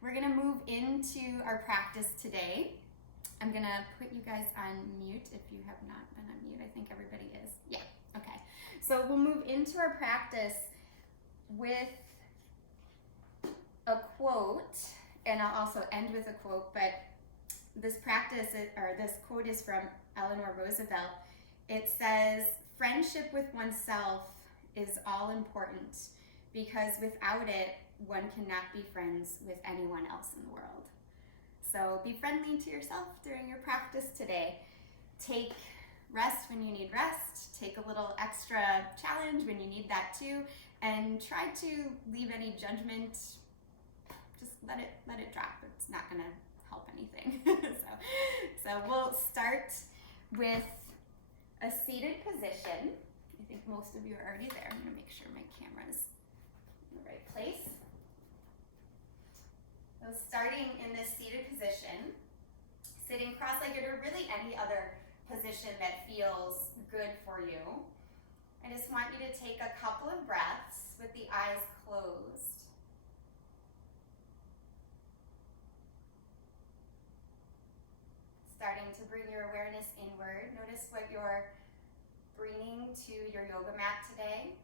We're gonna move into our practice today. I'm gonna put you guys on mute if you have not been on mute. I think everybody is. Yeah, okay. So we'll move into our practice with a quote, and I'll also end with a quote, but this quote is from Eleanor Roosevelt. It says, "Friendship with oneself is all important because without it, one cannot be friends with anyone else in the world." So be friendly to yourself during your practice today. Take rest when you need rest. Take a little extra challenge when you need that too. And try to leave any judgment. Just let it drop. It's not gonna help anything. so we'll start with a seated position. I think most of you are already there. I'm gonna make sure my camera's in the right place. So starting in this seated position, sitting cross-legged or really any other position that feels good for you. I just want you to take a couple of breaths with the eyes closed. Starting to bring your awareness inward. Notice what you're bringing to your yoga mat today.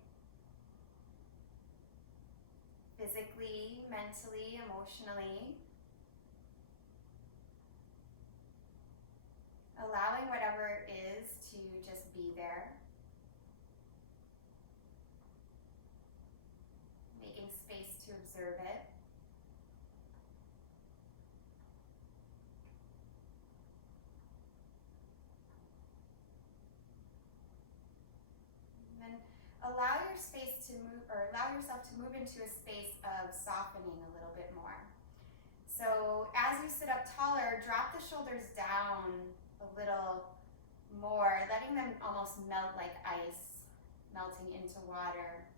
Physically, mentally, emotionally. Allowing whatever it is to just be there. Making space to observe it. Allow your space to move, or allow yourself to move into a space of softening a little bit more. So as you sit up taller, drop the shoulders down a little more, letting them almost melt like ice, melting into water.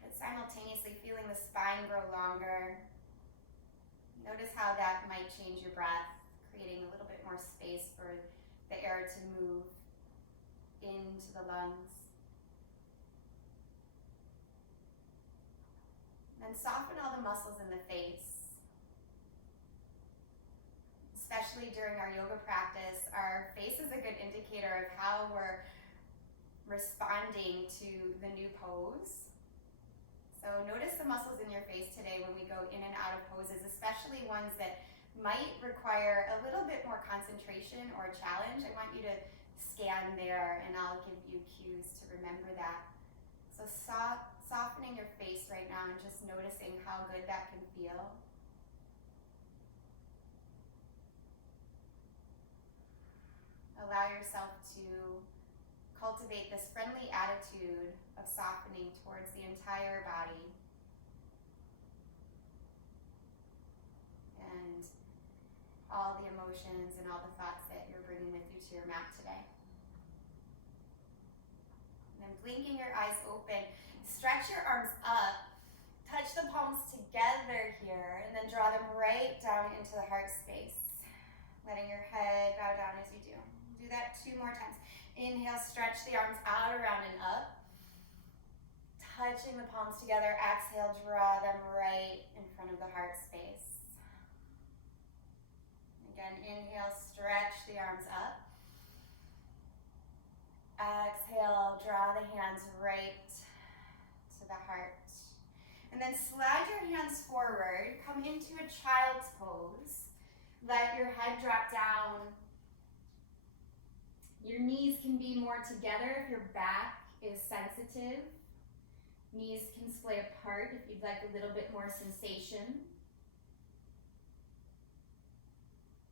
But simultaneously feeling the spine grow longer. Notice how that might change your breath, creating a little bit more space for the air to move into the lungs. Then soften all the muscles in the face. Especially during our yoga practice, our face is a good indicator of how we're responding to the new pose. So notice the muscles in your face today when we go in and out of poses, especially ones that might require a little bit more concentration or a challenge. I want you to scan there, and I'll give you cues to remember that. So softening your face right now and just noticing how good that can feel. Allow yourself to cultivate this friendly attitude of softening towards the entire body. And all the emotions and all the thoughts that you're bringing with you to your mat today. And then blinking your eyes open, stretch your arms up, touch the palms together here, and then draw them right down into the heart space. Letting your head bow down as you do. Do that 2 more times. Inhale, stretch the arms out, around, and up. Touching the palms together. Exhale, draw them right in front of the heart space. Again, inhale, stretch the arms up. Exhale, draw the hands right to the heart. And then slide your hands forward, come into a child's pose. Let your head drop down. Your knees can be more together if your back is sensitive. Knees can splay apart if you'd like a little bit more sensation.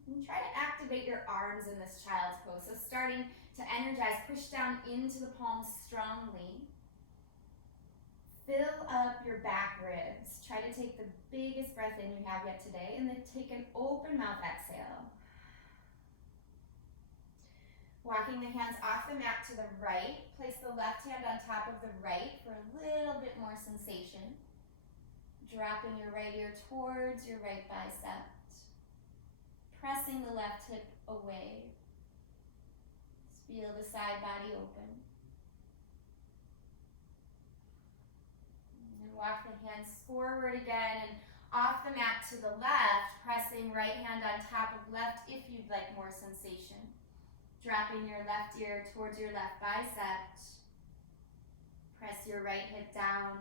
And try to activate your arms in this child's pose. So starting to energize, push down into the palms strongly. Fill up your back ribs. Try to take the biggest breath in you have yet today, and then take an open mouth exhale. Walking the hands off the mat to the right. Place the left hand on top of the right for a little bit more sensation. Dropping your right ear towards your right bicep. Pressing the left hip away. Just feel the side body open. And walk the hands forward again and off the mat to the left, pressing right hand on top of left if you'd like more sensation. Dropping your left ear towards your left bicep. Press your right hip down.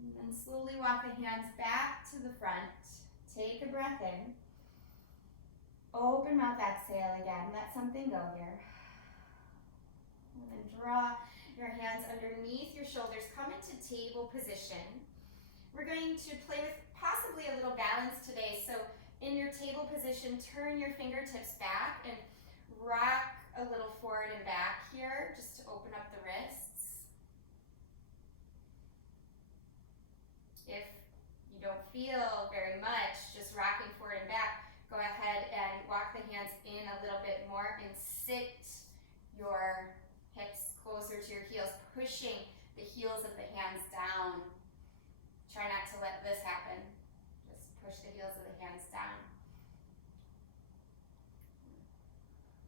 And then slowly walk the hands back to the front. Take a breath in. Open mouth, exhale again. Let something go here. And then draw your hands underneath your shoulders. Come into table position. We're going to play with possibly a little balance today. So in your table position, turn your fingertips back and rock a little forward and back here just to open up the wrists. If you don't feel very much just rocking forward and back, go ahead and walk the hands in a little bit more and sit your hips closer to your heels, pushing the heels of the hands down. Try not to let this happen. Just push the heels of the hands down.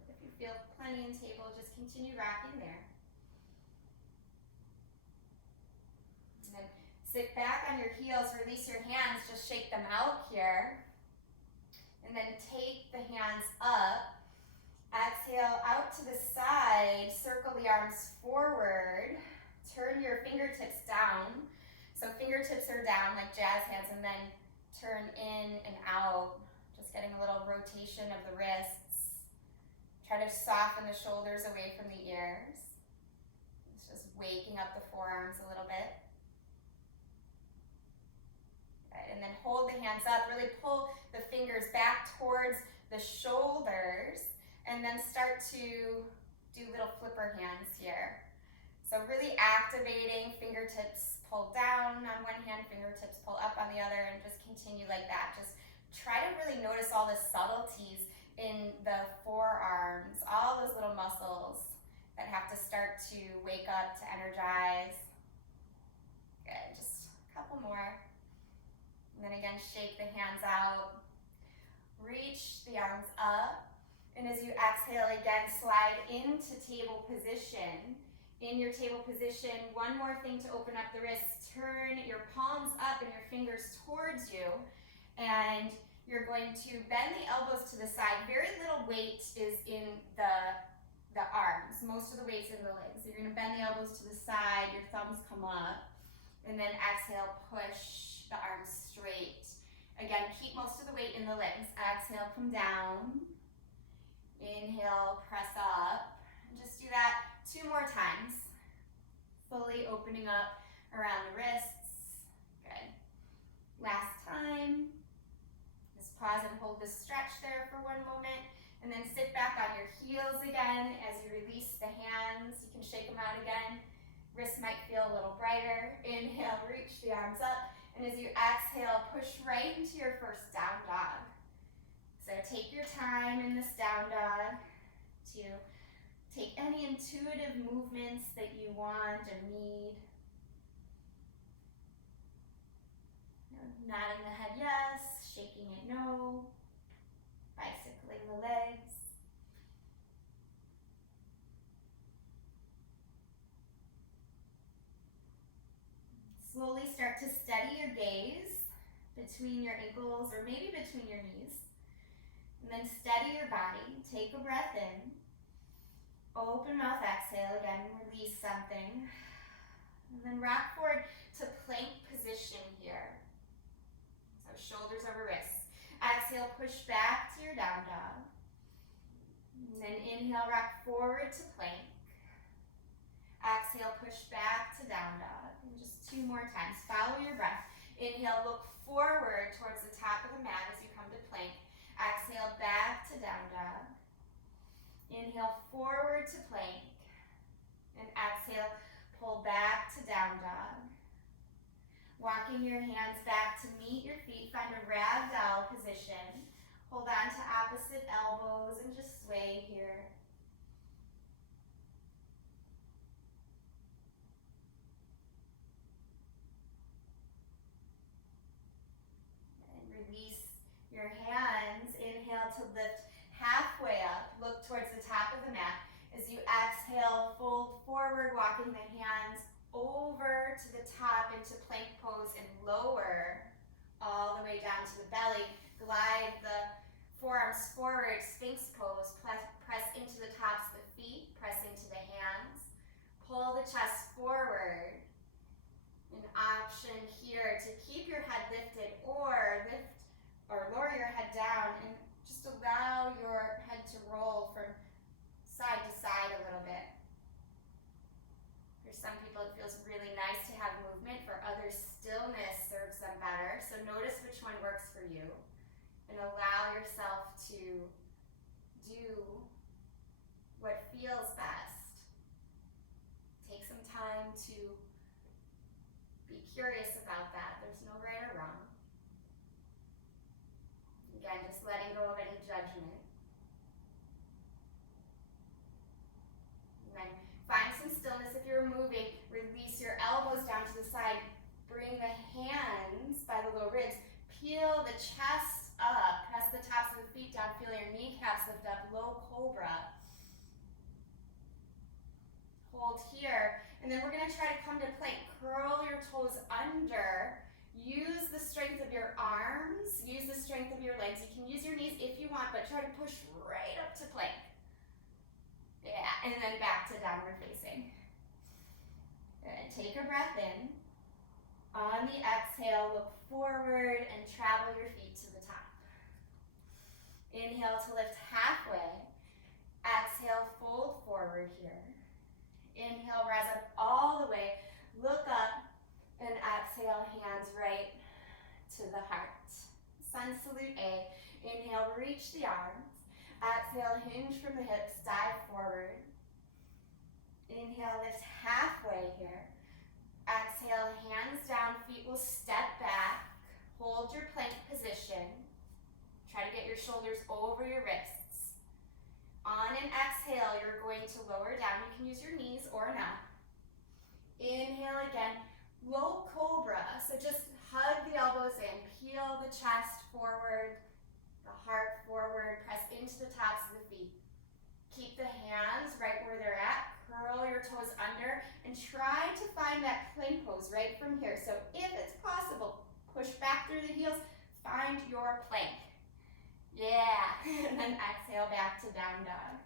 If you feel plenty in table, just continue rocking there. And then sit back on your heels, release your hands, just shake them out here. And then take the hands up. Exhale out to the side, circle the arms forward. Turn your fingertips down. So fingertips are down like jazz hands, and then turn in and out. Just getting a little rotation of the wrists. Try to soften the shoulders away from the ears. It's just waking up the forearms a little bit. Good. And then hold the hands up. Really pull the fingers back towards the shoulders, and then start to do little flipper hands here. So really activating, fingertips pull down on one hand, fingertips pull up on the other, and just continue like that. Just try to really notice all the subtleties in the forearms, all those little muscles that have to start to wake up, to energize. Good, just a couple more. And then again, shake the hands out. Reach the arms up. And as you exhale again, slide into table position. In your table position, one more thing to open up the wrists. Turn your palms up and your fingers towards you. And you're going to bend the elbows to the side. Very little weight is in the arms. Most of the weight's in the legs. You're going to bend the elbows to the side. Your thumbs come up. And then exhale, push the arms straight. Again, keep most of the weight in the legs. Exhale, come down. Inhale, press up. And just do that 2 more times. Fully opening up around the wrists. Good. Last time. Just pause and hold the stretch there for 1 moment. And then sit back on your heels again as you release the hands. You can shake them out again. Wrists might feel a little brighter. Inhale, reach the arms up. And as you exhale, push right into your first down dog. So take your time in this down dog to take any intuitive movements that you want or need. Nodding the head yes, shaking it no, bicycling the legs. Slowly start to steady your gaze between your ankles or maybe between your knees. And then steady your body. Take a breath in. Open mouth, exhale again, release something. And then rock forward to plank position here. So shoulders over wrists. Exhale, push back to your down dog. And then inhale, rock forward to plank. Exhale, push back to down dog. And just 2 more times. Follow your breath. Inhale, look forward towards the top of the mat as you come to plank. Exhale, back to down dog. Inhale, forward to plank. And exhale, pull back to down dog. Walking your hands back to meet your feet. Find a ragdoll position. Hold on to opposite elbows and just sway here. Your hands, inhale to lift halfway up, look towards the top of the mat. As you exhale, fold forward, walking the the forearms forward, Sphinx pose. Press into the tops of the feet, press into the hands. Pull the chest forward. An option here to keep your head lifted or lower your head down and just allow your head to roll from side to side a little bit. For some people it feels really nice to have movement, for others stillness serves them better. So notice which one works for you and allow yourself to do what feels best. Take some time to be curious about that. There's no right or wrong. Again, just letting go of any judgment. And then find some stillness. If you're moving, release your elbows down to the side. Bring the hands by the low ribs. Peel the chest up. Press the tops of the feet down. Feel your kneecaps lift up. Low cobra. Hold here. And then we're going to try to come to plank. Curl your toes under. Use the strength of your arms. Use the strength of your legs. You can use your knees if you want, but try to push right up to plank. Yeah, and then back to downward facing. Good. Take a breath in. On the exhale, look forward and travel your feet to the top. Inhale to lift halfway. Exhale, fold forward here. Inhale, rise up all the way. Look up and exhale, hands right to the heart. Sun salute A. Inhale, reach the arms. Exhale, hinge from the hips, dive forward. Inhale, lift halfway here. Exhale, hands down, feet will step back. Hold your plank position. Try to get your shoulders over your wrists. On an exhale, you're going to lower down. You can use your knees or not. Inhale again, low cobra. So just hug the elbows in, peel the chest forward, the heart forward, press into the tops of the feet. Keep the hands right where they're at. Curl your toes under and try to find that plank pose right from here. So if it's possible, push back through the heels, find your plank. Yeah, and then exhale back to down dog.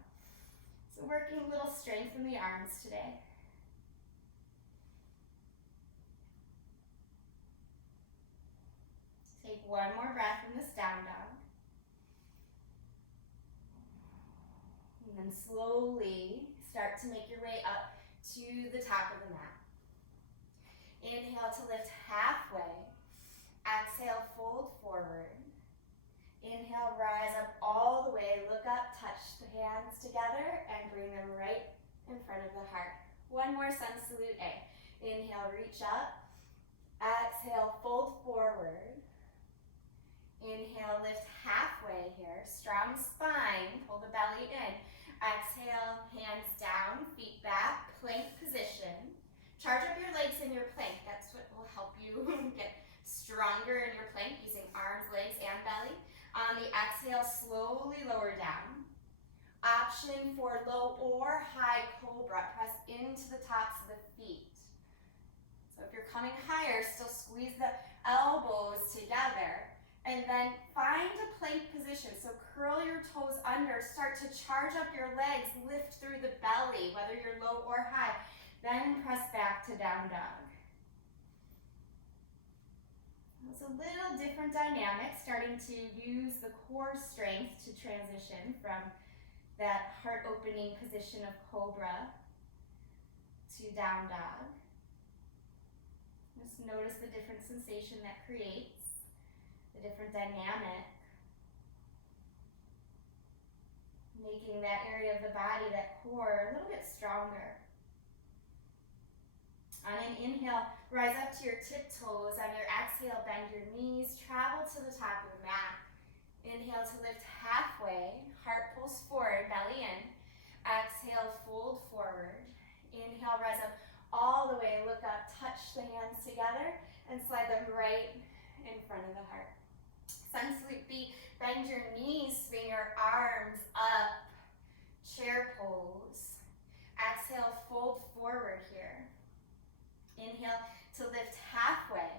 So working a little strength in the arms today. Take one more breath in this down dog. And then slowly start to make your way up to the top of the mat. Inhale to lift halfway. Exhale, fold forward. Inhale, rise up all the way. Look up, touch the hands together, and bring them right in front of the heart. One more sun salute A. Inhale, reach up. Exhale, fold forward. Inhale, lift halfway here. Strong spine, pull the belly in. Exhale, hands down, feet back, plank position. Charge up your legs in your plank. That's what will help you get stronger in your plank using arms, legs, and belly. On the exhale, slowly lower down. Option for low or high cobra. Press into the tops of the feet. So if you're coming higher, still squeeze the elbows together. And then find a plank position. So curl your toes under, start to charge up your legs, lift through the belly, whether you're low or high. Then press back to down dog. It's a little different dynamic, starting to use the core strength to transition from that heart opening position of cobra to down dog. Just notice the different sensation that creates, the different dynamic, making that area of the body, that core, a little bit stronger. On an inhale, rise up to your tiptoes. On your exhale, bend your knees, travel to the top of the mat. Inhale to lift halfway, heart pulls forward, belly in. Exhale, fold forward. Inhale, rise up all the way, look up, touch the hands together, and slide them right in front of the heart. Sun salute B, bend your knees, swing your arms up, chair pose. Exhale, fold forward here. Inhale to lift halfway.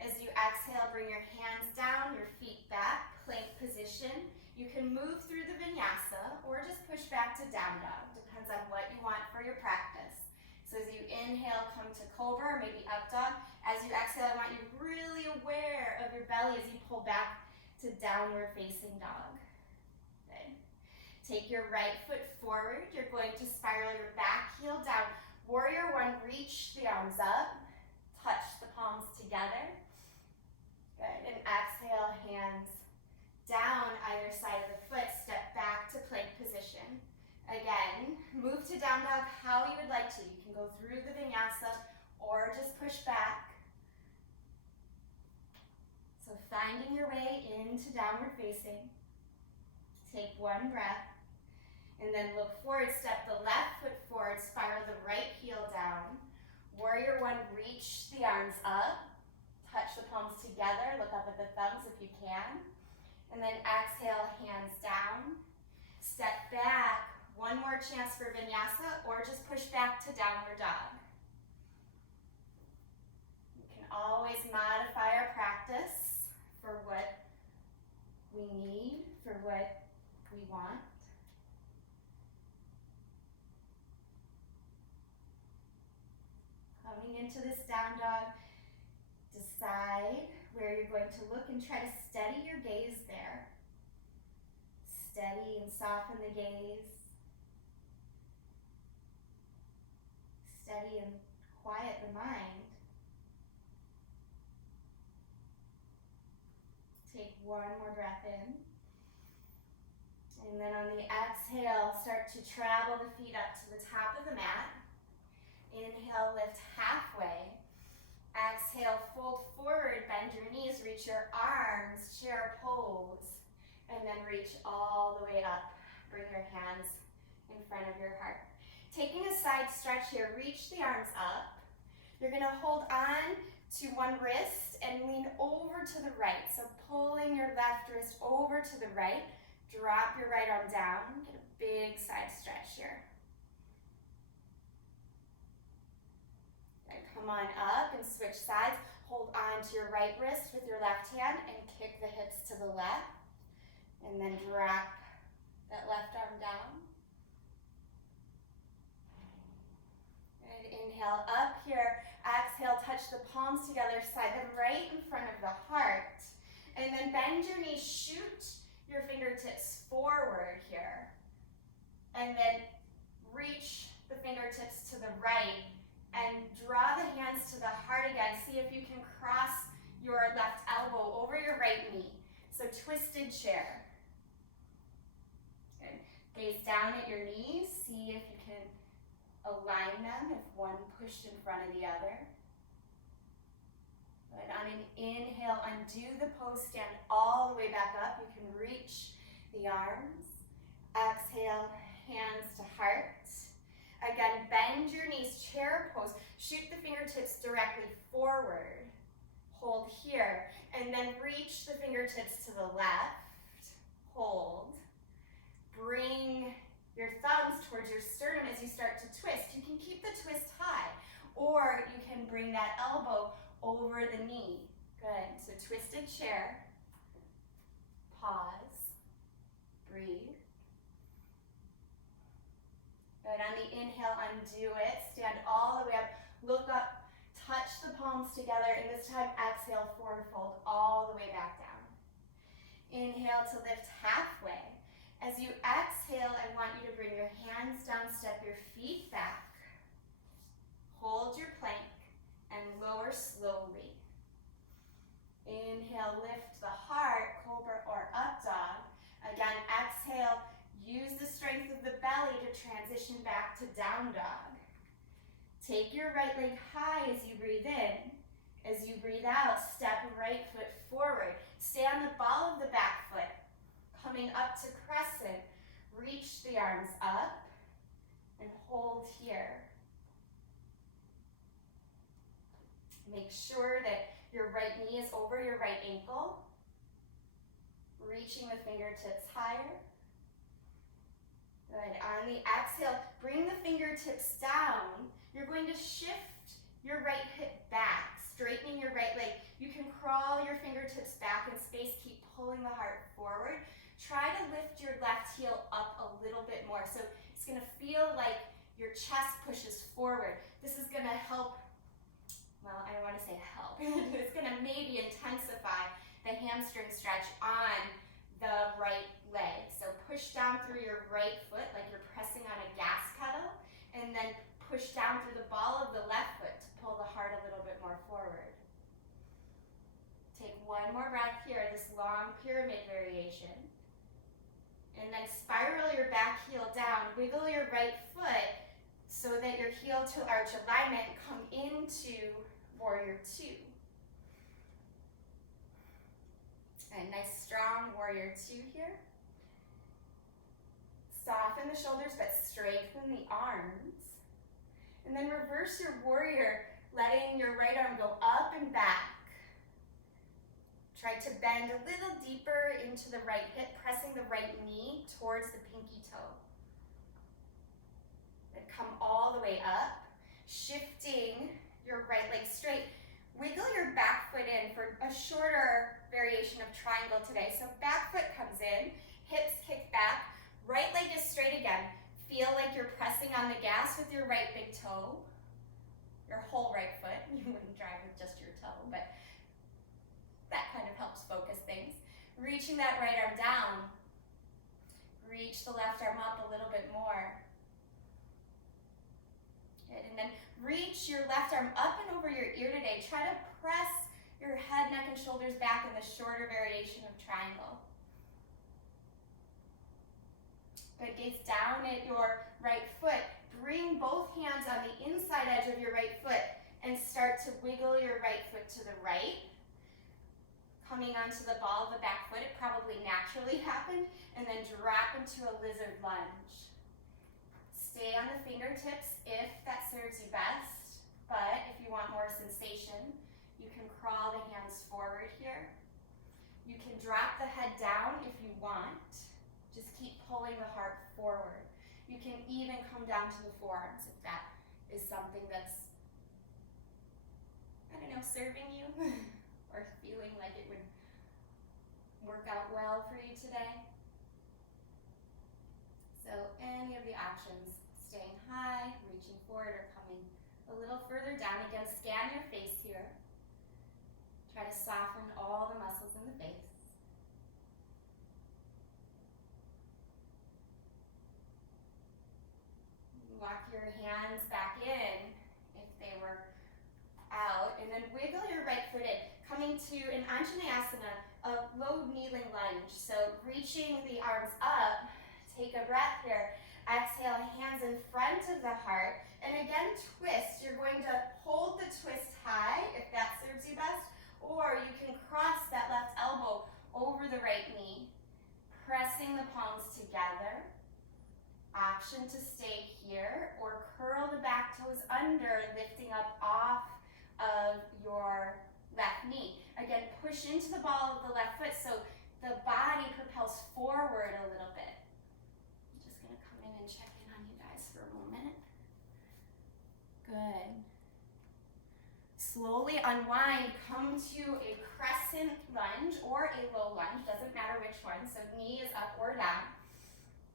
As you exhale, bring your hands down, your feet back, plank position. You can move through the vinyasa or just push back to down dog. Depends on what you want for your practice. So as you inhale, come to cobra or maybe up dog. As you exhale, I want you really aware of your belly as you pull back to downward facing dog. Good. Take your right foot forward. You're going to spiral your back heel down. Warrior one, reach the arms up. Touch the palms together. Good. And exhale, hands down either side of the foot. Step back to plank position. Again, move to down dog how you would like to. You can go through the vinyasa or just push back. So finding your way into downward facing. Take one breath. And then look forward, step the left foot forward, spiral the right heel down. Warrior one, reach the arms up. Touch the palms together, look up at the thumbs if you can. And then exhale, hands down. Step back, one more chance for vinyasa or just push back to downward dog. You can always modify our practice for what we need, for what we want. Coming into this down dog, decide where you're going to look and try to steady your gaze there. Steady and soften the gaze. Steady and quiet the mind. Take one more breath in. And then on the exhale, start to travel the feet up to the top of the mat. Inhale, lift halfway. Exhale, fold forward, bend your knees, reach your arms, chair pose, and then reach all the way up. Bring your hands in front of your heart. Taking a side stretch here, reach the arms up. You're gonna hold on to one wrist and lean over to the right. So pulling your left wrist over to the right, drop your right arm down, get a big side stretch here. Come on up and switch sides. Hold on to your right wrist with your left hand and kick the hips to the left. And then drop that left arm down. And inhale up here. Exhale, touch the palms together, slide them right in front of the heart. And then bend your knees, shoot your fingertips forward here. And then reach the fingertips to the right. And draw the hands to the heart again. See if you can cross your left elbow over your right knee. So twisted chair. Good. Gaze down at your knees. See if you can align them if one pushed in front of the other. Good. On an inhale, undo the pose, stand all the way back up. You can reach the arms. Exhale, hands to heart. Again, bend your knees, chair pose. Shoot the fingertips directly forward. Hold here. And then reach the fingertips to the left. Hold. Bring your thumbs towards your sternum as you start to twist. You can keep the twist high. Or you can bring that elbow over the knee. Good. So twisted chair. Pause. Breathe. Good, on the inhale, undo it, stand all the way up, look up, touch the palms together, and this time exhale, forward fold all the way back down. Inhale to lift halfway. As you exhale, I want you to bring your hands down, step your feet back, hold your plank, and lower slowly. Inhale, lift the heart, cobra or up dog. Again, exhale, use the strength of the belly to transition back to down dog. Take your right leg high as you breathe in. As you breathe out, step right foot forward. Stay on the ball of the back foot. Coming up to crescent, reach the arms up and hold here. Make sure that your right knee is over your right ankle. Reaching the fingertips higher. Good. On the exhale, bring the fingertips down. You're going to shift your right hip back, straightening your right leg. You can crawl your fingertips back in space, keep pulling the heart forward. Try to lift your left heel up a little bit more. So it's gonna feel like your chest pushes forward. This is gonna help, well, I don't wanna say help. It's gonna maybe intensify the hamstring stretch on the right leg. So push down through your right foot like you're pressing on a gas pedal, and then push down through the ball of the left foot to pull the heart a little bit more forward. Take one more breath here, this long pyramid variation. And then spiral your back heel down, wiggle your right foot so that your heel to arch alignment come into warrior two. And nice strong warrior two here. Soften the shoulders but strengthen the arms. And then reverse your warrior, letting your right arm go up and back. Try to bend a little deeper into the right hip, pressing the right knee towards the pinky toe. Then come all the way up, shifting your right leg straight. Wiggle your back foot in for a shorter variation of triangle today. So back foot comes in, hips kick back, right leg is straight again. Feel like you're pressing on the gas with your right big toe, your whole right foot. You wouldn't drive with just your toe, but that kind of helps focus things. Reaching that right arm down. Reach the left arm up a little bit more. Good. And then reach your left arm up and over your ear today. Try to press your head, neck, and shoulders back in the shorter variation of triangle. Good. Gaze down at your right foot. Bring both hands on the inside edge of your right foot and start to wiggle your right foot to the right. Coming onto the ball of the back foot, it probably naturally happened, and then drop into a lizard lunge. Stay on the fingertips if that serves you best, but if you want more sensation, you can crawl the hands forward here. You can drop the head down if you want. Just keep pulling the heart forward. You can even come down to the forearms if that is something that's, I don't know, serving you or feeling like it would work out well for you today. So any of the options, staying high, reaching forward, or coming a little further down. Again, scan your face here. Try to soften all the muscles in the face. Walk your hands back in if they were out, and then wiggle your right foot in, coming to an Anjaneyasana, a low kneeling lunge. So reaching the arms up, take a breath here. Exhale, hands in front of the heart, and again twist. You're going to hold the twist high if that serves you best, or you can cross that left elbow over the right knee, pressing the palms together. Option to stay here or curl the back toes under, lifting up off of your left knee. Again, push into the ball of the left foot so the body propels forward a little bit. I'm just gonna come in and check in on you guys for a moment. Good. Slowly unwind, come to a crescent lunge or a low lunge, doesn't matter which one, so knee is up or down.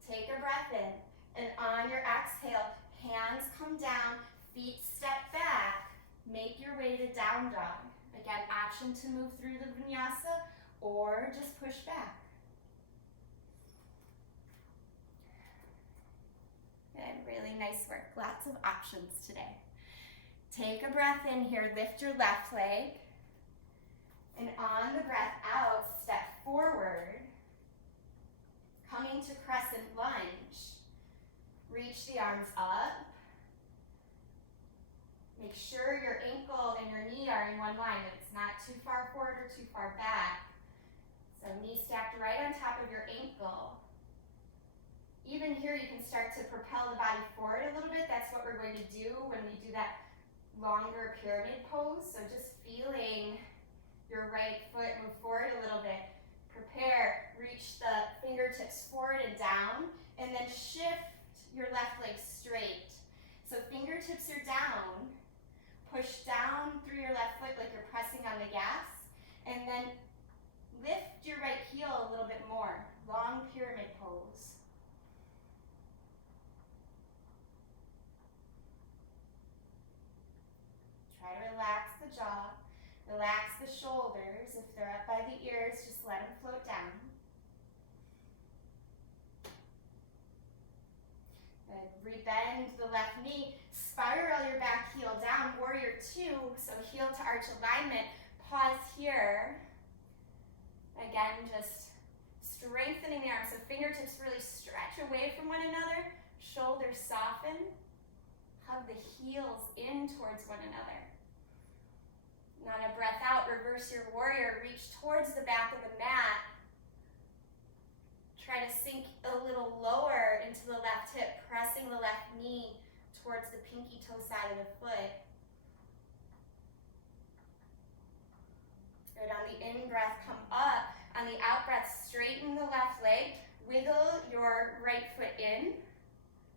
Take a breath in, and on your exhale, hands come down, feet step back, make your way to down dog. Again, option to move through the vinyasa or just push back. Good, really nice work, lots of options today. Take a breath in here, lift your left leg, and on the breath out, step forward, coming to crescent lunge. Reach the arms up. Make sure your ankle and your knee are in one line, that it's not too far forward or too far back. So knee stacked right on top of your ankle. Even here you can start to propel the body forward a little bit. That's what we're going to do when we do that longer pyramid pose. So just feeling your right foot move forward a little bit. Prepare, reach the fingertips forward and down, and then shift your left leg straight. So fingertips are down, Push down through your left foot like you're pressing on the gas, and then lift your right heel a little bit more. Long pyramid pose. Try to relax the jaw, relax the shoulders. If they're up by the ears, just let them float down. Good. Rebend the left knee, spiral your back heel down, warrior two, so heel to arch alignment. Pause here. Again, just strengthening the arms, so fingertips really stretch away from one another, shoulders soften, hug the heels in towards one another. And on a breath out, reverse your warrior, reach towards the back of the mat. Try to sink a little lower into the left hip, pressing the left knee towards the pinky toe side of the foot. Good. On the in-breath, come up. On the out-breath, straighten the left leg. Wiggle your right foot in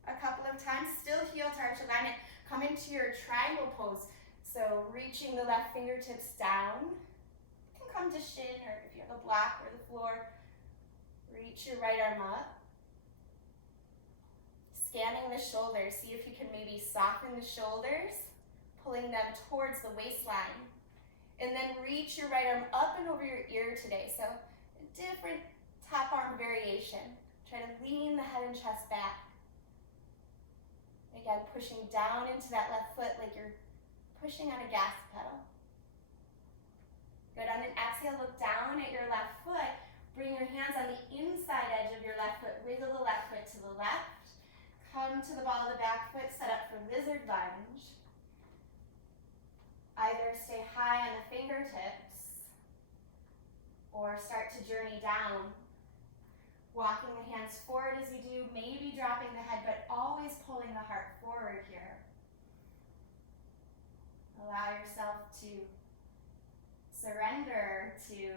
a couple of times. Still heel to arch alignment. Come into your triangle pose. So reaching the left fingertips down. You can come to shin, or if you have a block or the floor, reach your right arm up. Scanning the shoulders. See if you can maybe soften the shoulders, pulling them towards the waistline. And then reach your right arm up and over your ear today. So a different top arm variation. Try to lean the head and chest back. Again, pushing down into that left foot like you're pushing on a gas pedal. Good. On an exhale, look down at your left foot. Bring your hands on the inside edge of your left foot. Wiggle the left foot to the left. Come to the ball of the back foot. Set up for lizard lunge. Either stay high on the fingertips or start to journey down. Walking the hands forward as we do, maybe dropping the head, but always pulling the heart forward here. Allow yourself to surrender to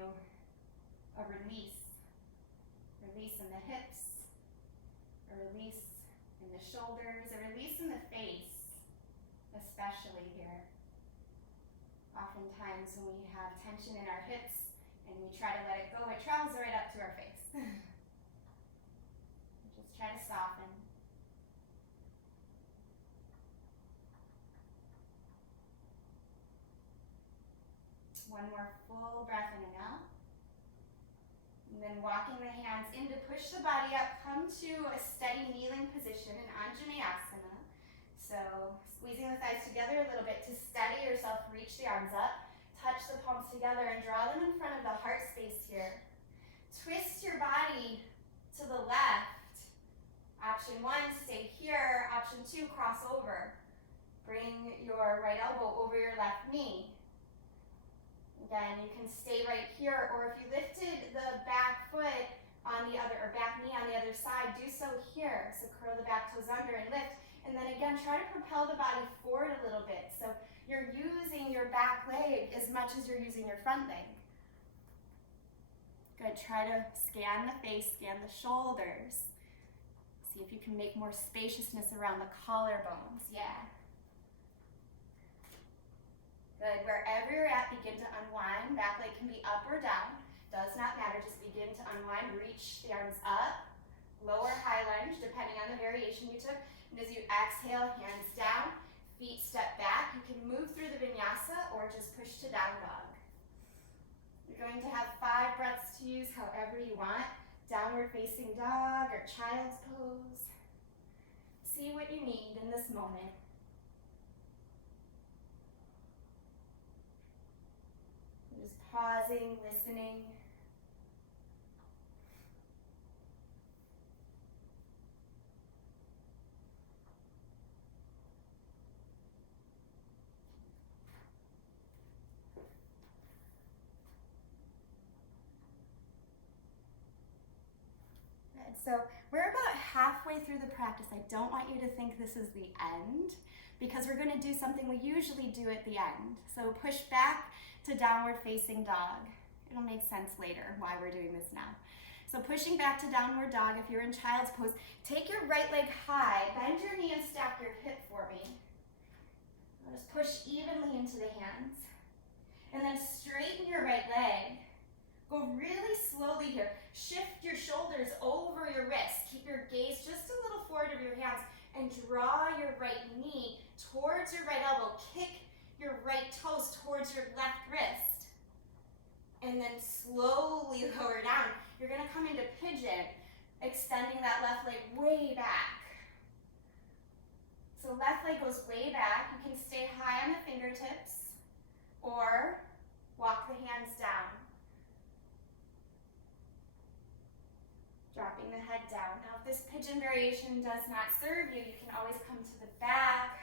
a release. Release in the hips, a release in the shoulders, a release in the face, especially here. Oftentimes when we have tension in our hips and we try to let it go, it travels right up to our face. Just try to soften. One more full breath in and out. And then walking the hands in to push the body up, come to a steady kneeling position in Anjaneyasana. So squeezing the thighs together a little bit to steady yourself, reach the arms up, touch the palms together and draw them in front of the heart space here. Twist your body to the left. Option one, stay here. Option two, cross over. Bring your right elbow over your left knee. Again, you can stay right here, or if you lifted the back foot on the other, or back knee on the other side, do so here. So curl the back toes under and lift. And then again, try to propel the body forward a little bit. So you're using your back leg as much as you're using your front leg. Good, try to scan the face, scan the shoulders. See if you can make more spaciousness around the collarbones, yeah. Good, wherever you're at, begin to unwind. Back leg can be up or down. Does not matter, just begin to unwind. Reach the arms up, lower high lunge, depending on the variation you took. And as you exhale, hands down, feet step back. You can move through the vinyasa or just push to down dog. You're going to have 5 breaths to use however you want. Downward facing dog or child's pose. See what you need in this moment. Just pausing, listening. So we're about halfway through the practice. I don't want you to think this is the end because we're going to do something we usually do at the end. So push back to downward facing dog. It'll make sense later why we're doing this now. So pushing back to downward dog, if you're in child's pose, take your right leg high, bend your knee and stack your hip for me. Just push evenly into the hands. And then straighten your right leg. Go really slowly here. Shift your shoulders over your wrists. Keep your gaze just a little forward of your hands and draw your right knee towards your right elbow. Kick your right toes towards your left wrist. And then slowly lower down. You're gonna come into pigeon, extending that left leg way back. So left leg goes way back. You can stay high on the fingertips or walk the hands down. Dropping the head down. Now, if this pigeon variation does not serve you, you can always come to the back,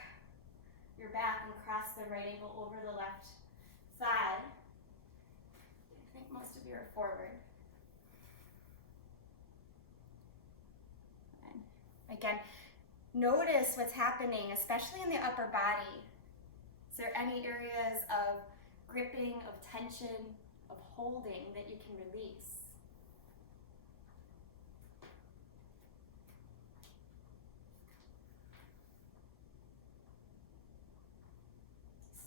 your back, and cross the right ankle over the left side. I think most of you are forward. And again, notice what's happening, especially in the upper body. Is there any areas of gripping, of tension, of holding that you can release?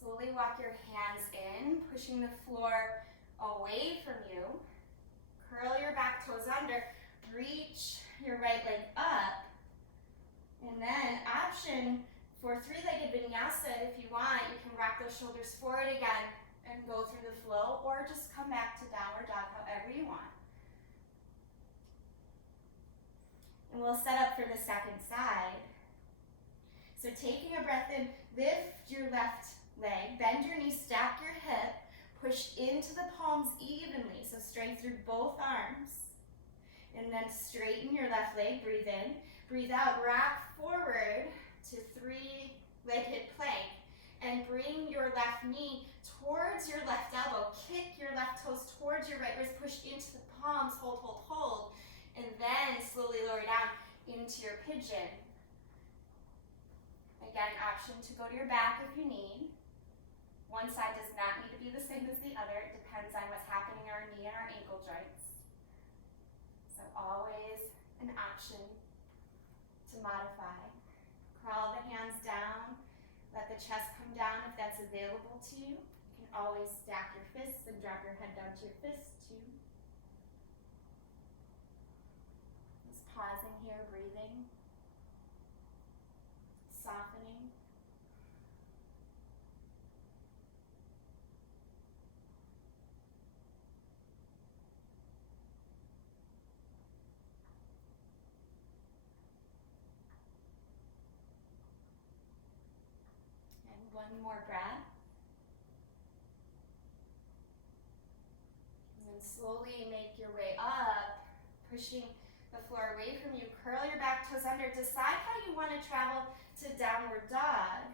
Slowly walk your hands in, pushing the floor away from you. Curl your back toes under. Reach your right leg up. And then option for three-legged vinyasa, if you want, you can rock those shoulders forward again and go through the flow, or just come back to downward dog, however you want. And we'll set up for the second side. So taking a breath in, lift your left leg, bend your knee, stack your hip, push into the palms evenly, so strength through both arms. And then straighten your left leg, breathe in, breathe out, rock forward to three-legged plank, and bring your left knee towards your left elbow, kick your left toes towards your right wrist, push into the palms, hold, hold, hold, and then slowly lower down into your pigeon. Again, option to go to your back if you need. One side does not need to be the same as the other. It depends on what's happening in our knee and our ankle joints. So always an option to modify. Crawl the hands down. Let the chest come down if that's available to you. You can always stack your fists and drop your head down to your fists too. Just pausing here, breathing. Softening. And one more breath. And then slowly make your way up, pushing the floor away from you. Curl your back toes under. Decide how you want to travel to downward dog.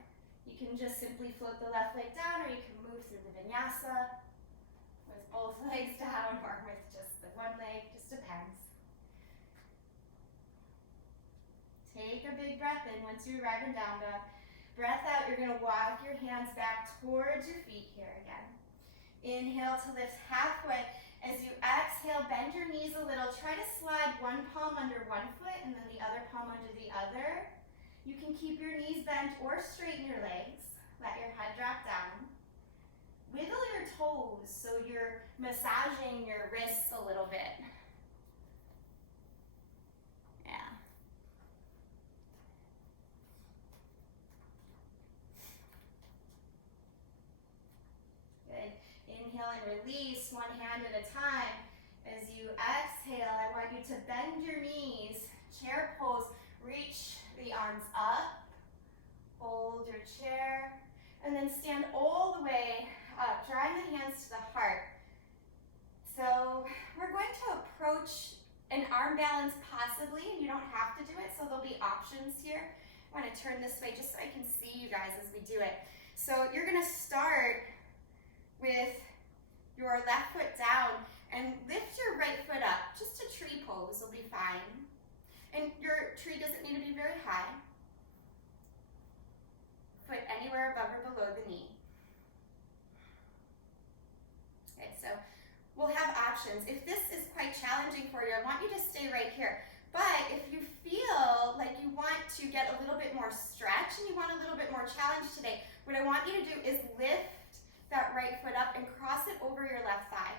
You can just simply float the left leg down, or you can move through the vinyasa with both legs down, or with just the one leg, just depends. Take a big breath in once you arrive in down dog. Breath out, you're gonna walk your hands back towards your feet here again. Inhale to lift halfway. As you exhale, bend your knees a little. Try to slide one palm under one foot and then the other palm under the other. You can keep your knees bent or straighten your legs. Let your head drop down. Wiggle your toes so you're massaging your wrists a little bit. Yeah. Good. Inhale and release, one hand at a time. As you exhale, I want you to bend your knees, chair pose, reach the arms up, hold your chair, and then stand all the way up, drawing the hands to the heart. So we're going to approach an arm balance possibly, and you don't have to do it, so there'll be options here. I want to turn this way just so I can see you guys as we do it. So you're gonna start with your left foot down and lift your right foot up. Just a tree pose will be fine. And your tree doesn't need to be very high. Foot anywhere above or below the knee. Okay, so we'll have options. If this is quite challenging for you, I want you to stay right here. But if you feel like you want to get a little bit more stretch and you want a little bit more challenge today, what I want you to do is lift that right foot up and cross it over your left thigh.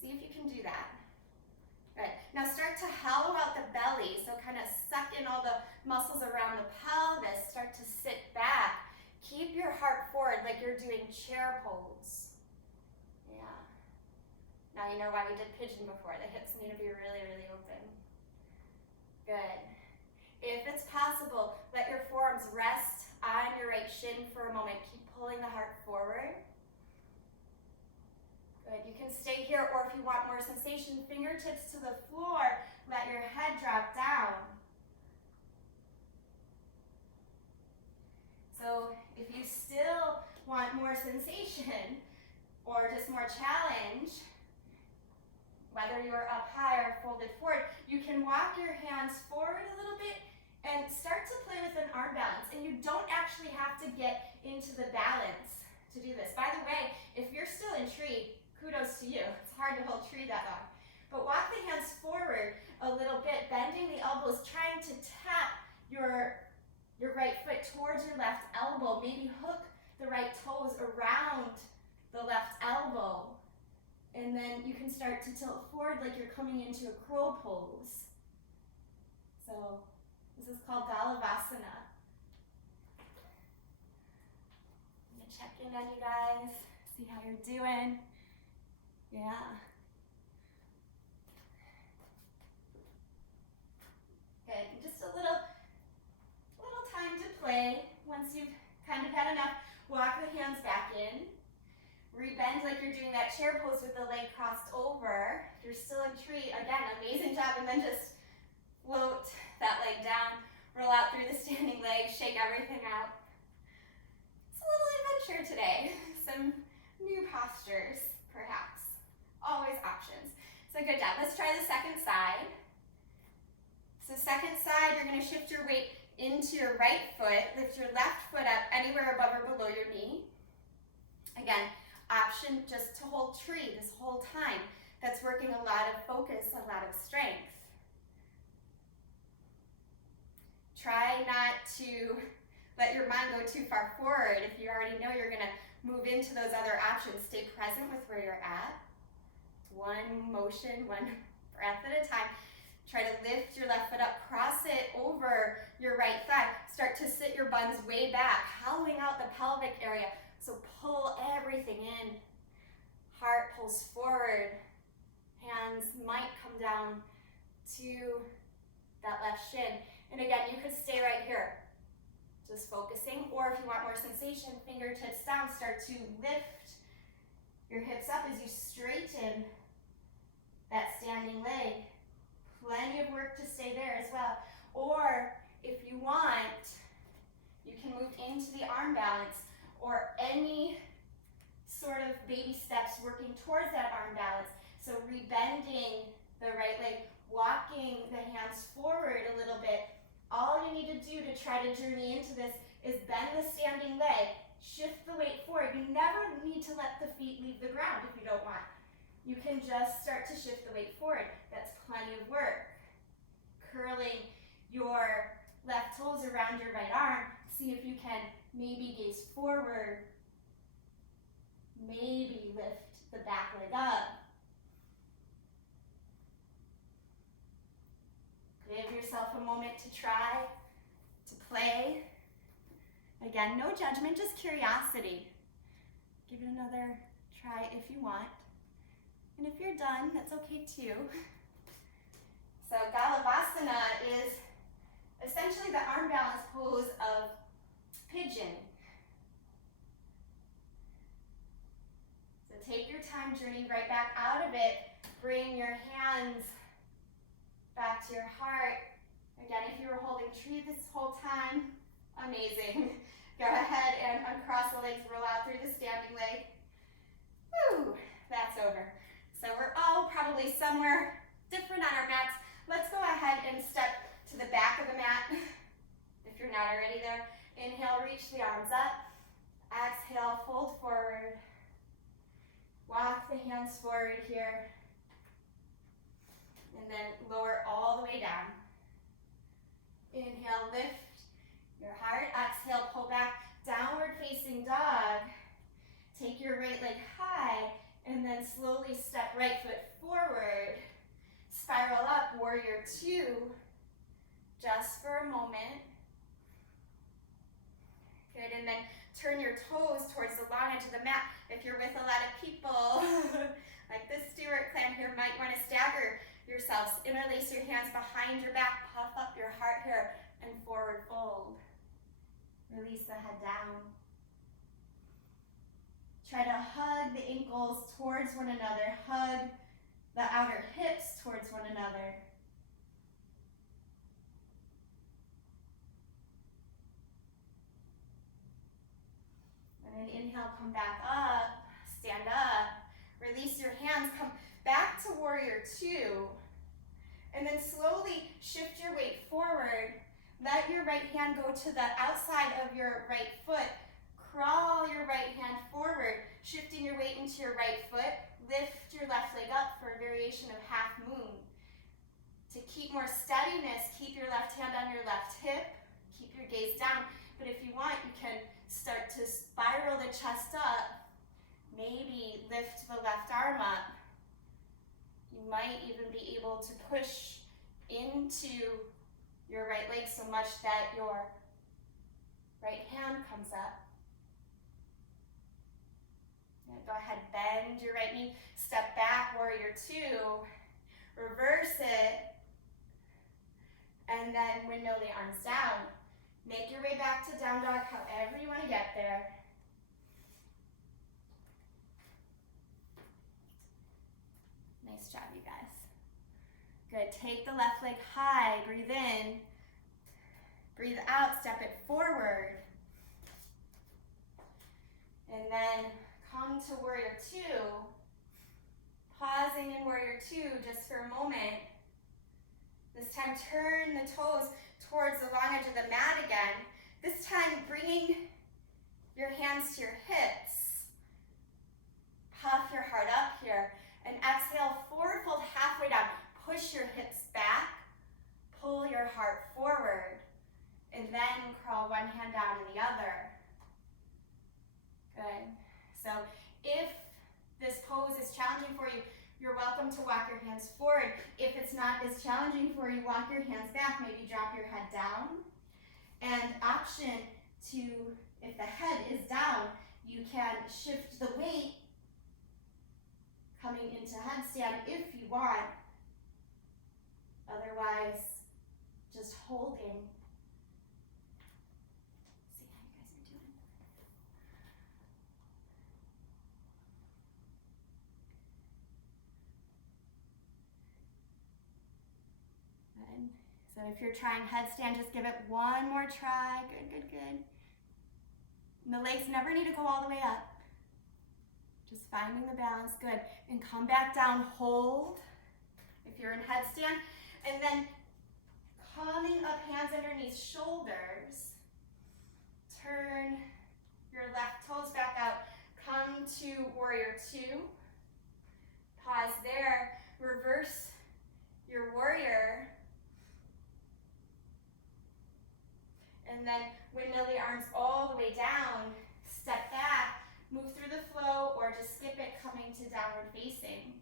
See if you can do that. Good. Now start to hollow out the belly, so kind of suck in all the muscles around the pelvis. Start to sit back. Keep your heart forward like you're doing chair pose. Yeah. Now you know why we did pigeon before. The hips need to be really, really open. Good. If it's possible, let your forearms rest on your right shin for a moment. Keep pulling the heart forward. Good. You can stay here, or if you want more sensation, fingertips to the floor. Let your head drop down. So if you still want more sensation or just more challenge, whether you're up high or folded forward, you can walk your hands forward a little bit and start to play with an arm balance. And you don't actually have to get into the balance to do this. By the way, if you're still in tree, kudos to you. It's hard to hold tree that long. But walk the hands forward a little bit, bending the elbows, trying to tap your right foot towards your left elbow. Maybe hook the right toes around the left elbow. And then you can start to tilt forward like you're coming into a crow pose. So this is called galavasana. I'm gonna check in on you guys, see how you're doing. Yeah. Good. Just a little time to play. Once you've kind of had enough, walk the hands back in. Rebend like you're doing that chair pose with the leg crossed over. If you're still in tree, again, amazing job. And then just float that leg down, roll out through the standing leg, shake everything out. It's a little adventure today. Some new postures, perhaps. Always options. So good job. Let's try the second side. So second side, you're going to shift your weight into your right foot. Lift your left foot up anywhere above or below your knee. Again, option just to hold tree this whole time. That's working a lot of focus, a lot of strength. Try not to let your mind go too far forward. If you already know you're going to move into those other options, stay present with where you're at. One motion, one breath at a time. Try to lift your left foot up, cross it over your right thigh. Start to sit your buns way back, hollowing out the pelvic area. So pull everything in. Heart pulls forward. Hands might come down to that left shin. And again, you could stay right here, just focusing. Or if you want more sensation, fingertips down, start to lift your hips up as you straighten that standing leg. Plenty of work to stay there as well. Or if you want, you can move into the arm balance or any sort of baby steps working towards that arm balance. So rebending the right leg, walking the hands forward a little bit. All you need to do to try to journey into this is bend the standing leg, shift the weight forward. You never need to let the feet leave the ground if you don't want. You can just start to shift the weight forward. That's plenty of work. Curling your left toes around your right arm. See if you can maybe gaze forward. Maybe lift the back leg up. Give yourself a moment to try, to play. Again, no judgment, just curiosity. Give it another try if you want. And if you're done, that's okay too. So galavasana is essentially the arm balance pose of pigeon. So take your time, journey right back out of it. Bring your hands back to your heart. Again, if you were holding tree this whole time, amazing. Go ahead and uncross the legs, roll out through the standing leg. Woo, that's over. So we're all probably somewhere different on our mats. Let's go ahead and step to the back of the mat. If you're not already there, inhale, reach the arms up. Exhale, fold forward. Walk the hands forward here. And then lower all the way down. Inhale, lift your heart. Exhale, pull back. Downward facing dog. then slowly step right foot forward. Spiral up, warrior two. Just for a moment. Good, and then turn your toes towards the long edge of the mat. If you're with a lot of people, like this Stewart clan here, might want to stagger yourselves. Interlace your hands behind your back, puff up your heart here, and forward fold. Release the head down. Try to hug the ankles towards one another. Hug the outer hips towards one another. And then inhale, come back up, stand up, release your hands, come back to warrior two, and then slowly shift your weight forward. Let your right hand go to the outside of your right foot. Crawl your right hand forward, shifting your weight into your right foot. Lift your left leg up for a variation of half moon. To keep more steadiness, keep your left hand on your left hip. Keep your gaze down. But if you want, you can start to spiral the chest up. Maybe lift the left arm up. You might even be able to push into your right leg so much that your right hand comes up. Go ahead, bend your right knee, step back, warrior two, reverse it, and then windmill the arms down. Make your way back to down dog, however you want to get there. Nice job, you guys. Good, take the left leg high, breathe in, breathe out, step it forward, and then come to warrior two, pausing in warrior two just for a moment. This time turn the toes towards the long edge of the mat again. This time bringing your hands to your hips. Puff your heart up here and exhale, forward fold halfway down. Push your hips back, pull your heart forward, and then crawl one hand down and the other. Good. So if this pose is challenging for you, you're welcome to walk your hands forward. If it's not as challenging for you, walk your hands back, maybe drop your head down. And option to, if the head is down, you can shift the weight coming into headstand if you want. Otherwise, just holding. See how you guys are doing. Good. So if you're trying headstand, just give it one more try. Good, good, good. And the legs never need to go all the way up. Just finding the balance, good. And come back down, hold if you're in headstand. And then coming up, hands underneath shoulders. Turn your left toes back out. Come to warrior two. Pause there. Reverse your warrior. And then windmill the arms all the way down. Step back. Move through the flow or just skip it coming to downward facing.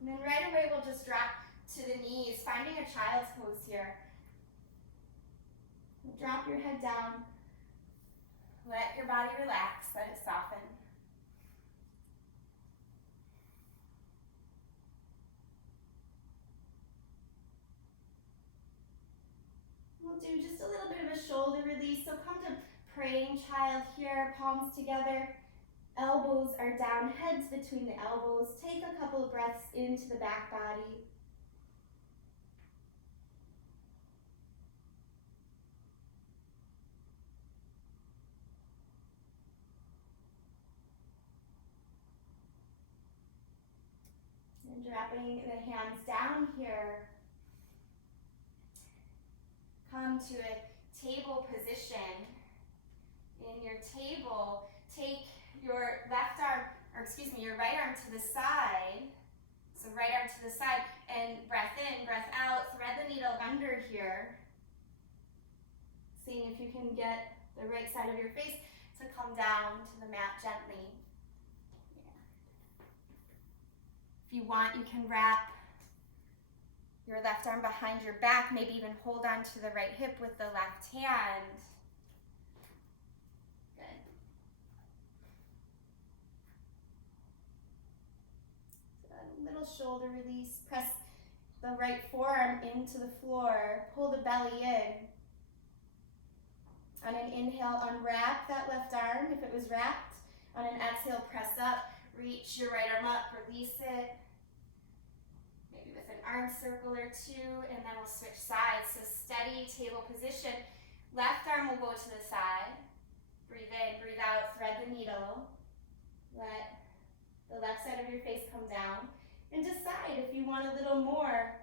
And then right away we'll just drop to the knees, finding a child's pose here. Drop your head down. Let your body relax, let it soften. We'll do just a little bit of a shoulder release. So come to praying child here, palms together. Elbows are down, heads between the elbows. Take a couple of breaths into the back body. And dropping the hands down here. Come to a table position. In your table, take your left arm, or excuse me, your right arm to the side. So right arm to the side, and breath in, breath out, thread the needle under here. Seeing if you can get the right side of your face. to come down to the mat gently. Yeah. If you want, you can wrap your left arm behind your back, maybe even hold on to the right hip with the left hand. Good. So a little shoulder release. Press the right forearm into the floor. Pull the belly in. On an inhale, unwrap that left arm if it was wrapped. On an exhale, press up. Reach your right arm up, release it. Maybe with an arm circle or two, and then we'll switch sides. So steady table position. Left arm will go to the side. Breathe in, breathe out, thread the needle. Let the left side of your face come down. And decide if you want a little more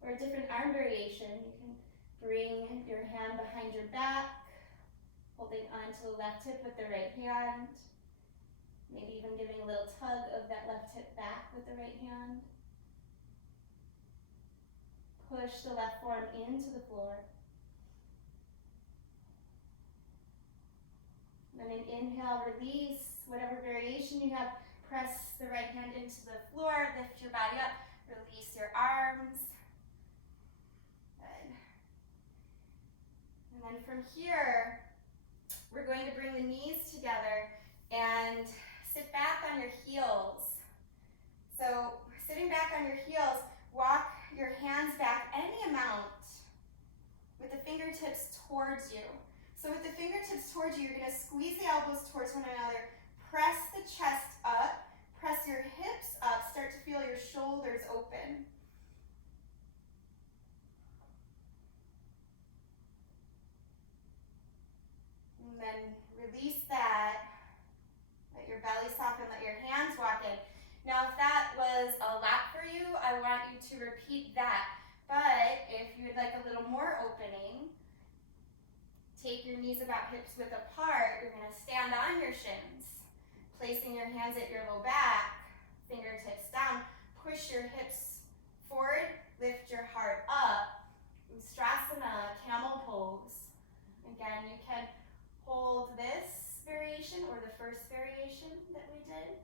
or a different arm variation. You can bring your hand behind your back, holding on to the left hip with the right hand. Maybe even giving a little tug of that left hip back with the right hand. Push the left forearm into the floor. And then inhale, release, whatever variation you have, press the right hand into the floor, lift your body up, release your arms. Good. And then from here, we're going to bring the knees together and sit back on your heels. So sitting back on your heels, walk your hands back any amount with the fingertips towards you. So with the fingertips towards you, you're going to squeeze the elbows towards one another, press the chest up, press your hips up, start to feel your shoulders open. And then release that. Let your belly soften, let your hands walk in. Now, if that was a lot for you, I want you to repeat that. But if you would like a little more opening, take your knees about hips width apart. You're going to stand on your shins, placing your hands at your low back, fingertips down. Push your hips forward, lift your heart up. Ustrasana, camel pose. Again, you can hold this variation or the first variation that we did.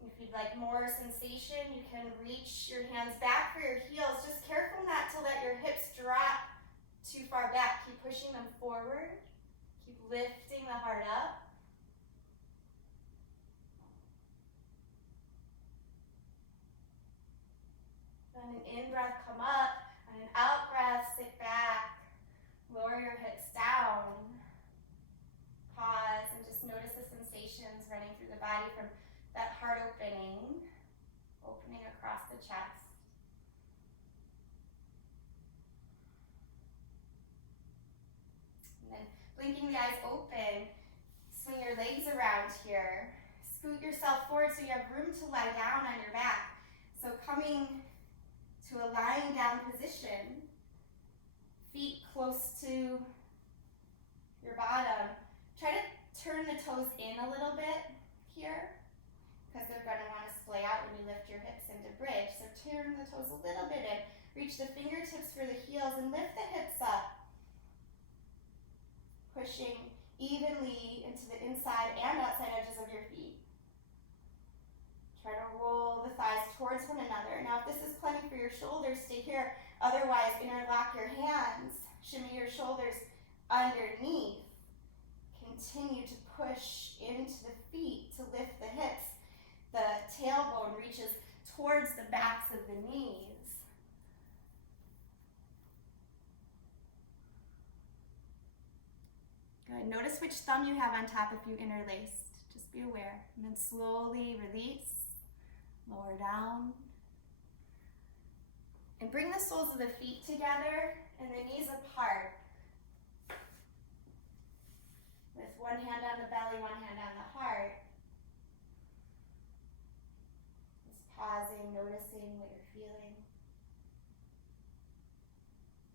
If you'd like more sensation, you can reach your hands back for your heels. Just careful not to let your hips drop too far back. Keep pushing them forward. Keep lifting the heart up. On an in-breath, come up. On an out-breath, sit back. Lower your hips down. Pause and just notice the sensations running through the body from that heart opening across the chest. And then blinking the eyes open, swing your legs around here. Scoot yourself forward so you have room to lie down on your back. So coming to a lying down position, feet close to your bottom. Try to turn the toes in a little bit here, because they're going to want to splay out when you lift your hips into bridge. So turn the toes a little bit in. Reach the fingertips for the heels and lift the hips up. Pushing evenly into the inside and outside edges of your feet. Try to roll the thighs towards one another. Now, if this is plenty for your shoulders, stay here. Otherwise, interlock your hands. Shimmy your shoulders underneath. Continue to push into the feet to lift the hips. The tailbone reaches towards the backs of the knees. Good. Notice which thumb you have on top if you interlaced. Just be aware. And then slowly release. Lower down. And bring the soles of the feet together and the knees apart. With one hand on the belly, one hand on the heart. Just pausing, noticing what you're feeling.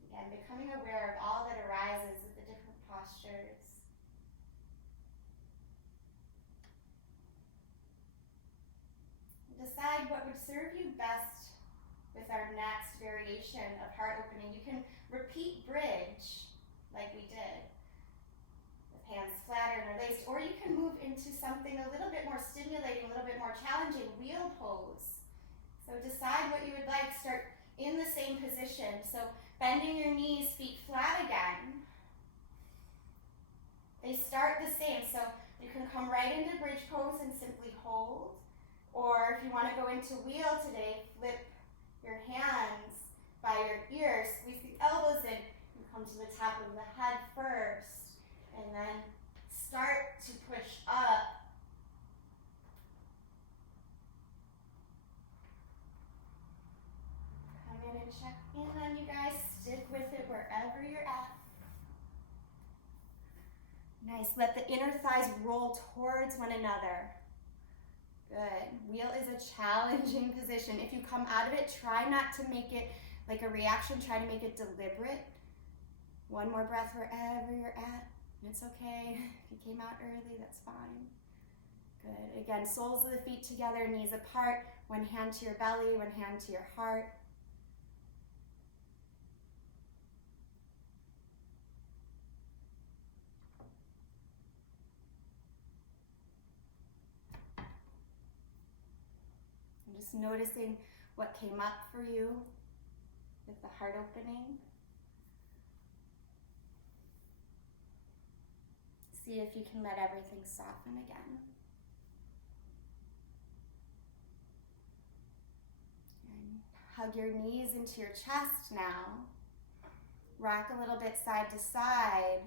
Again, becoming aware of all that arises with the different postures. Decide what would serve you best with our next variation of heart opening. You can repeat bridge like we did. With Hands flat or interlaced, or you can move into something a little bit more stimulating, a little bit more challenging, wheel pose. So decide what you would like. Start in the same position. So bending your knees, feet flat again. They start the same, so you can come right into bridge pose and simply hold. Or if you want to go into wheel today, flip your hands by your ears, squeeze the elbows in, and come to the top of the head first. And then start to push up. Come in and check in on you guys. Stick with it wherever you're at. Nice. Let the inner thighs roll towards one another. Good. Wheel is a challenging position. If you come out of it, try not to make it like a reaction. Try to make it deliberate. One more breath wherever you're at. It's okay. If you came out early, that's fine. Good. Again, soles of the feet together, knees apart. One hand to your belly, one hand to your heart. And just noticing what came up for you with the heart opening. See if you can let everything soften again. And hug your knees into your chest now. Rock a little bit side to side.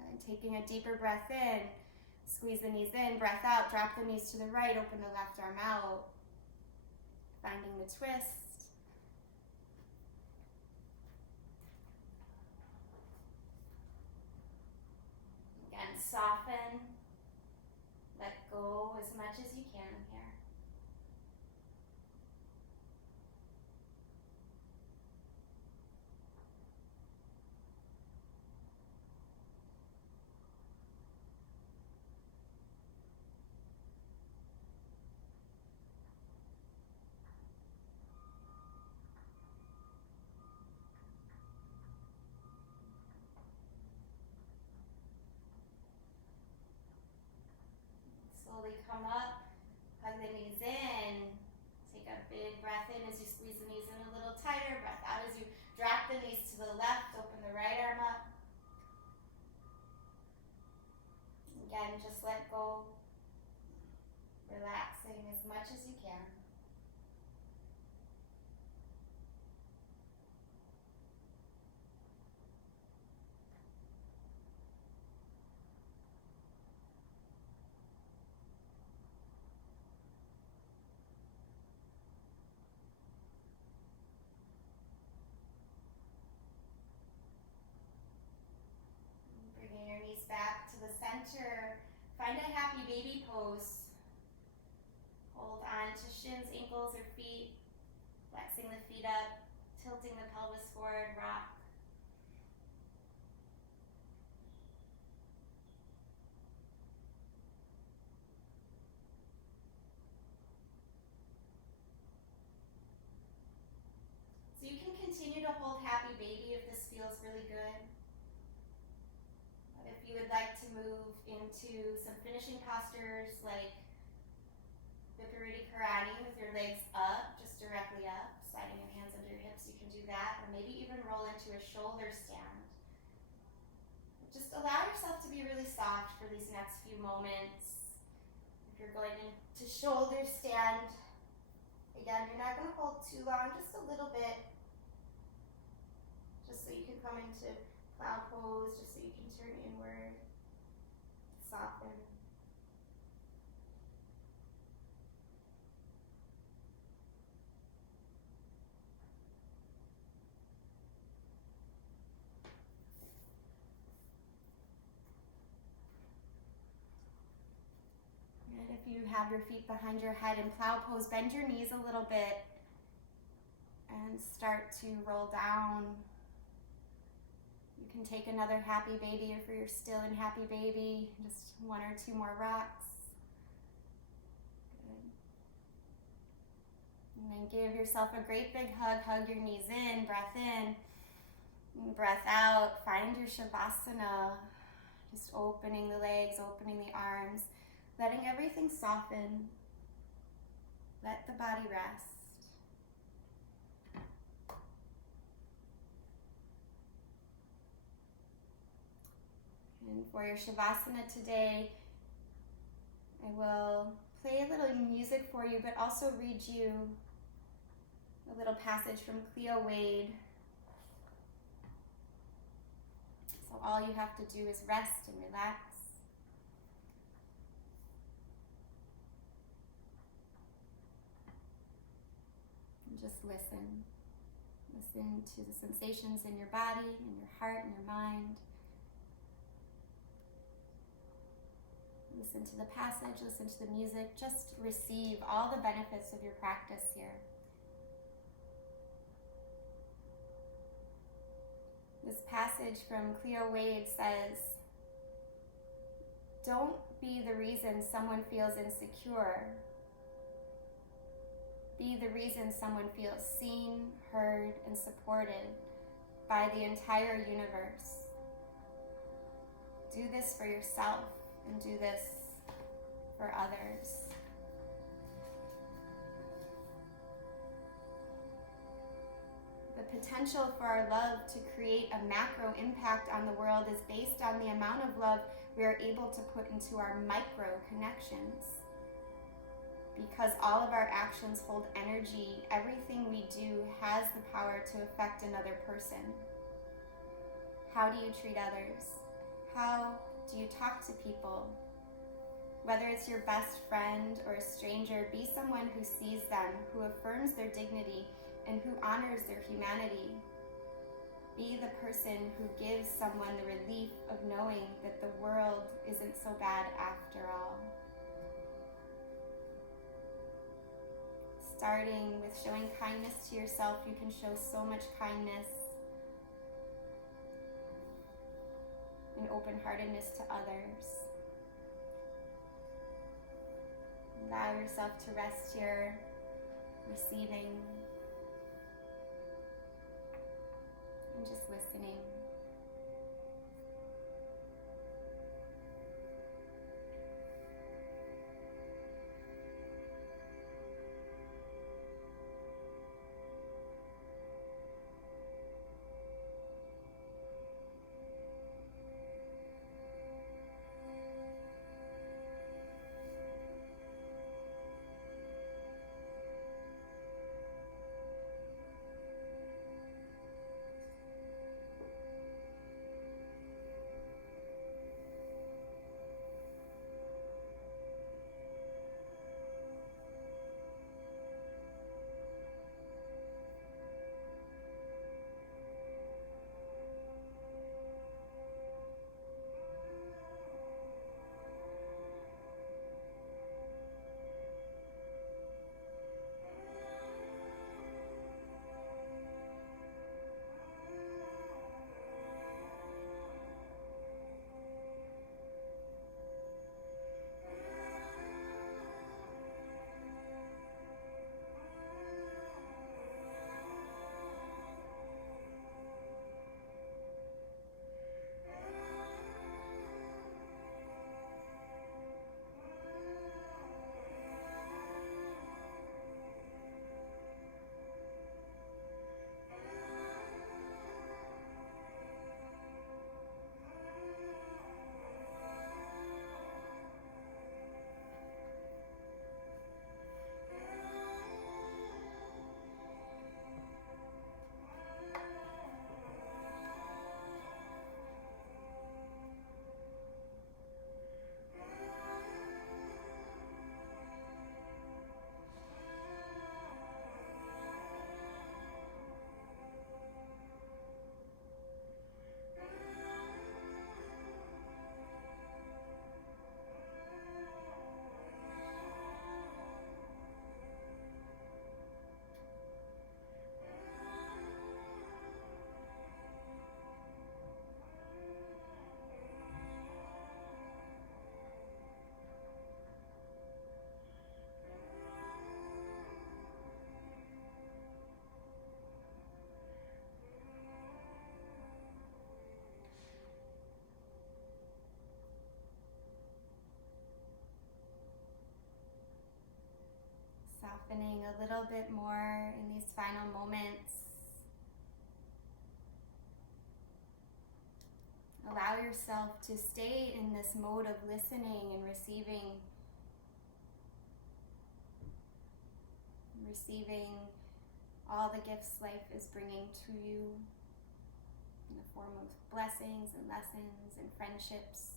And taking a deeper breath in, squeeze the knees in, breath out, drop the knees to the right, open the left arm out. Finding the twist. Again, soften, let go as much as you can here. Slowly come up, hug the knees in. Take a big breath in as you squeeze the knees in a little tighter. Breath out as you drop the knees to the left. Open the right arm up. Again, just let go. Relaxing as much as you can. Bringing your knees back to the center. Find a happy baby pose. Hold on to shins, ankles, or feet. Flexing the feet up, tilting the pelvis forward, rock. So you can continue to hold happy baby if this feels really good. But if you would like to move into some finishing postures like Viparita Karani with your legs up, just directly up, sliding your hands under your hips, you can do that, or maybe even roll into a shoulder stand. Just allow yourself to be really soft for these next few moments. If you're going into shoulder stand, again, you're not going to hold too long, just a little bit, just so you can come into cloud pose, just so you can turn inward, soften. And if you have your feet behind your head in plow pose, bend your knees a little bit and start to roll down. You can take another happy baby if you're still in happy baby, just one or two more rocks. Good. And then give yourself a great big hug. Hug your knees in, breath in. And breath out, find your Shavasana. Just opening the legs, opening the arms, letting everything soften. Let the body rest. And for your Shavasana today, I will play a little music for you, but also read you a little passage from Cleo Wade. So all you have to do is rest and relax. And just listen. Listen to the sensations in your body, in your heart, in your mind. Listen to the passage, listen to the music. Just receive all the benefits of your practice here. This passage from Cleo Wade says, "Don't be the reason someone feels insecure. Be the reason someone feels seen, heard, and supported by the entire universe. Do this for yourself and do this for others." The potential for our love to create a macro impact on the world is based on the amount of love we are able to put into our micro connections. Because all of our actions hold energy, everything we do has the power to affect another person. How do you treat others? How do you talk to people? Whether it's your best friend or a stranger, be someone who sees them, who affirms their dignity, and who honors their humanity. Be the person who gives someone the relief of knowing that the world isn't so bad after all. Starting with showing kindness to yourself, you can show so much kindness and open-heartedness to others. Allow yourself to rest here, receiving, and just listening. softening a little bit more in these final moments. Allow yourself to stay in this mode of listening and receiving. Receiving all the gifts life is bringing to you in the form of blessings and lessons and friendships.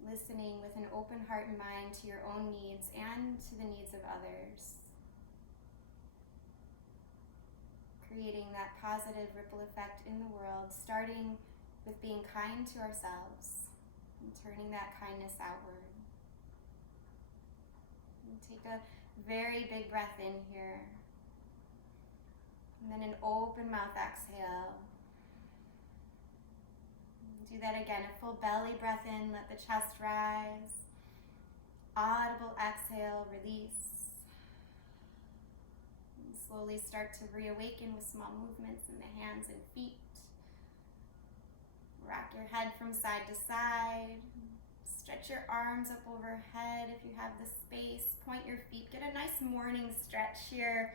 Listening with an open heart and mind to your own needs and to the needs of others. Creating that positive ripple effect in the world, starting with being kind to ourselves and turning that kindness outward. And take a very big breath in here. And then an open mouth exhale. Do that again, a full belly breath in, let the chest rise. Audible exhale, release. And slowly start to reawaken with small movements in the hands and feet. Rock your head from side to side. Stretch your arms up overhead if you have the space. Point your feet, get a nice morning stretch here.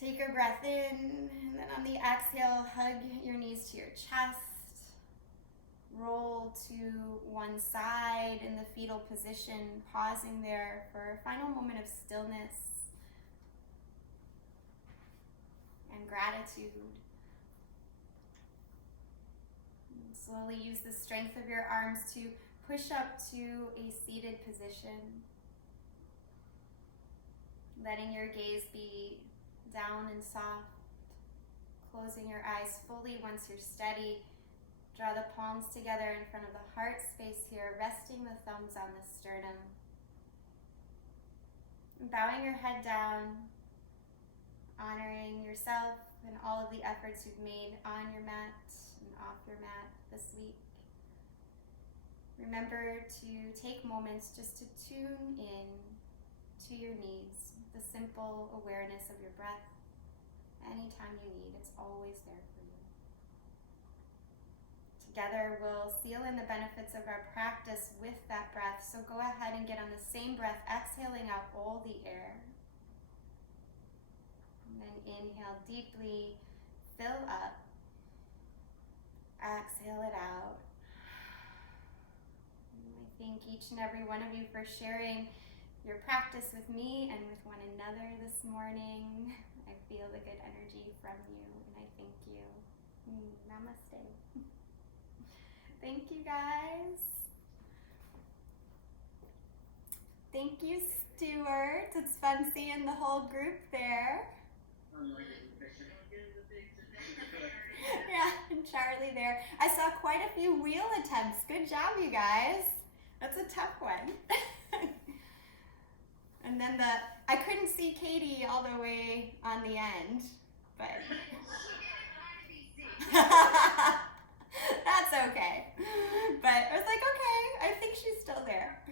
Take a breath in, and then on the exhale, hug your knees to your chest. Roll to one side in the fetal position, pausing there for a final moment of stillness and gratitude. And slowly use the strength of your arms to push up to a seated position. Letting your gaze be down and soft. Closing your eyes fully once you're steady. Draw the palms together in front of the heart space here, resting the thumbs on the sternum. And bowing your head down, honoring yourself and all of the efforts you've made on your mat and off your mat this week. Remember to take moments just to tune in to your needs, the simple awareness of your breath. Anytime you need, it's always there for you. Together, we'll seal in the benefits of our practice with that breath. So go ahead and get on the same breath, exhaling out all the air. And then inhale deeply, fill up, exhale it out. Thank each and every one of you for sharing your practice with me and with one another this morning. I feel the good energy from you, and I thank you. Namaste. Thank you, guys. Thank you, Stuart. It's fun seeing the whole group there. Yeah, and Charlie there. I saw quite a few wheel attempts. Good job, you guys. That's a tough one. And then I couldn't see Katie all the way on the end, but that's okay. But I was like, okay, I think she's still there.